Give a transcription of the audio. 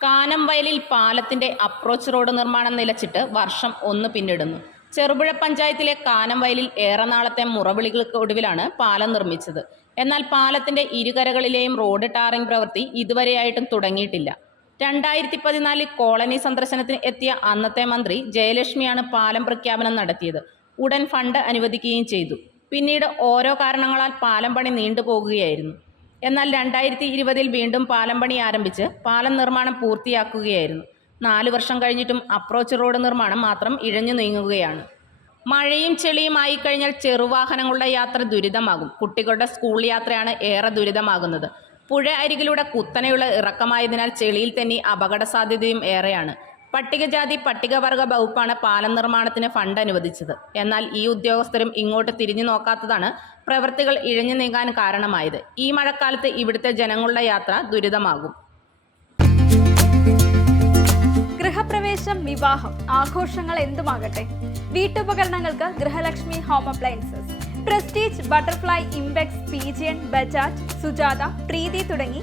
കാനം വയലിൽ പാലത്തിന്റെ approach road നിർമ്മാണം നിലച്ചിട്ട് വർഷം ഒന്ന് പിന്നിടുന്നു. ചെറുപുഴ പഞ്ചായത്തിലെ കാനംവയലിൽ ഏറെ നാളത്തെ മുറവിളികൾക്ക് ഒടുവിലാണ് പാലം നിർമ്മിച്ചത്. എന്നാൽ പാലത്തിന്റെ ഇരുകരകളിലെയും റോഡ് ടാറിംഗ് പ്രവൃത്തി ഇതുവരെയായിട്ടും തുടങ്ങിയിട്ടില്ല. രണ്ടായിരത്തി പതിനാലിൽ കോളനി സന്ദർശനത്തിന് എത്തിയ അന്നത്തെ മന്ത്രി ജയലക്ഷ്മിയാണ് പാലം പ്രഖ്യാപനം നടത്തിയത്. ഉടൻ ഫണ്ട് അനുവദിക്കുകയും ചെയ്തു. പിന്നീട് ഓരോ കാരണങ്ങളാൽ പാലം പണി നീണ്ടുപോകുകയായിരുന്നു. എന്നാൽ രണ്ടായിരത്തി ഇരുപതിൽ വീണ്ടും പാലം പണി ആരംഭിച്ച് പാലം നിർമ്മാണം പൂർത്തിയാക്കുകയായിരുന്നു. നാല് വർഷം കഴിഞ്ഞിട്ടും അപ്രോച്ച് റോഡ് നിർമ്മാണം മാത്രം ഇഴഞ്ഞു നീങ്ങുകയാണ്. മഴയും ചെളിയും ആയിക്കഴിഞ്ഞാൽ ചെറുവാഹനങ്ങളുടെ യാത്ര ദുരിതമാകും. കുട്ടികളുടെ സ്കൂൾ യാത്രയാണ് ഏറെ ദുരിതമാകുന്നത്. പുഴ അരികിലൂടെ കുത്തനെയുള്ള ഇറക്കമായതിനാൽ ചെളിയിൽ തന്നെ അപകട സാധ്യതയും ഏറെയാണ്. പട്ടികജാതി പട്ടികവർഗ വകുപ്പാണ് പാലം നിർമ്മാണത്തിന് ഫണ്ട് അനുവദിച്ചത്. എന്നാൽ ഈ ഉദ്യോഗസ്ഥരും ഇങ്ങോട്ട് തിരിഞ്ഞു നോക്കാത്തതാണ് പ്രവൃത്തികൾ ഇഴഞ്ഞു നീങ്ങാൻ കാരണമായത്. ഈ മഴക്കാലത്ത് ഇവിടുത്തെ ജനങ്ങളുടെ യാത്ര ദുരിതമാകും. ഗൃഹപ്രവേശം വിവാഹം ആഘോഷങ്ങൾ എന്തുമാകട്ടെ? വീട്ടുപകരണങ്ങൾക്ക് Grihalakshmi home appliances Prestige Butterfly Impex Pigeon Bajaj Sujata Preethi തുടങ്ങി